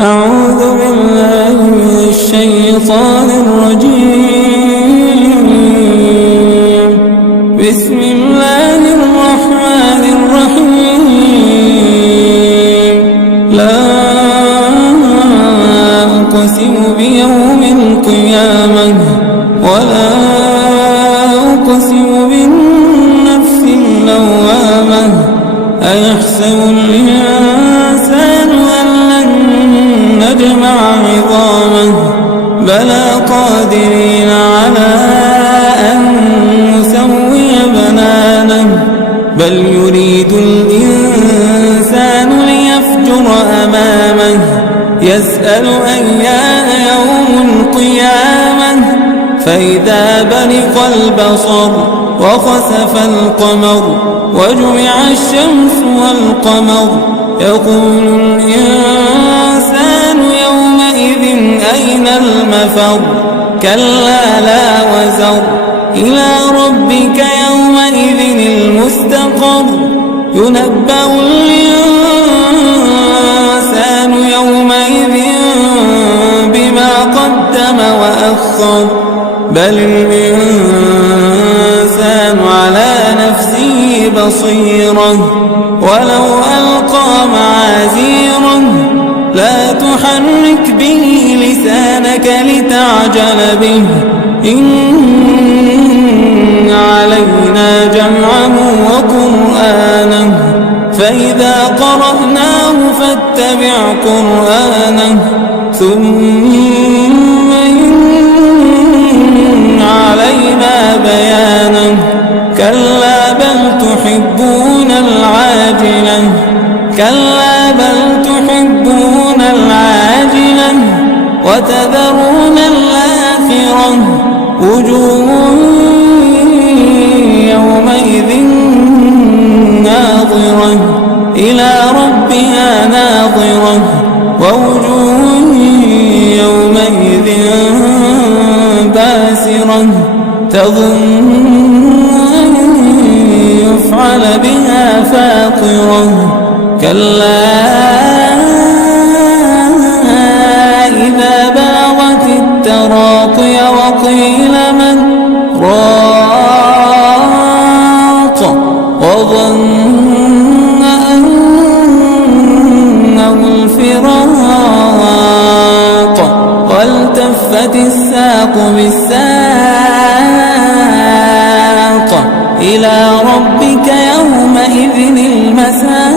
أعوذ بالله من الشيطان الرجيم. بسم الله الرحمن الرحيم. لا أقسم بيوم القيامة ولا أقسم بالنفس اللوامة. أيحسب الإنسان أن لن نجمع عظامه بلى قادرين على أن نسوي بنانه بل يريد الإنسان ليفجر أمامه يسأل أيان يوم القيامة فإذا برق البصر وخسف القمر وجمع الشمس والقمر يقول الإنسان يومئذ أين المفر كلا لا وزر إلى ربك يومئذ المستقر ينبأ الإنسان يومئذ بما قدم وأخر بل الإنسان على نفسه بصيرة ولو ألقى معاذيره لا تحرك به لسانك لتعجل به إن علينا جمعه وقرآنه فإذا قرأناه فاتبع قرآنه ثم إن علينا بيانه كلا بل تحبون العاجلة كلا بل تحبون العاجلة وتذرون الآخرة وجوه يومئذ ناظرة إلى ربها ناظرة ووجوه يومئذ باسرة تظن أن يفعل بها فاقرة كلا إذا بلغت التراقي وقيل من راق وظن أنه الفراق والتفت الساق بالساق إلى ربك يومئذ المساق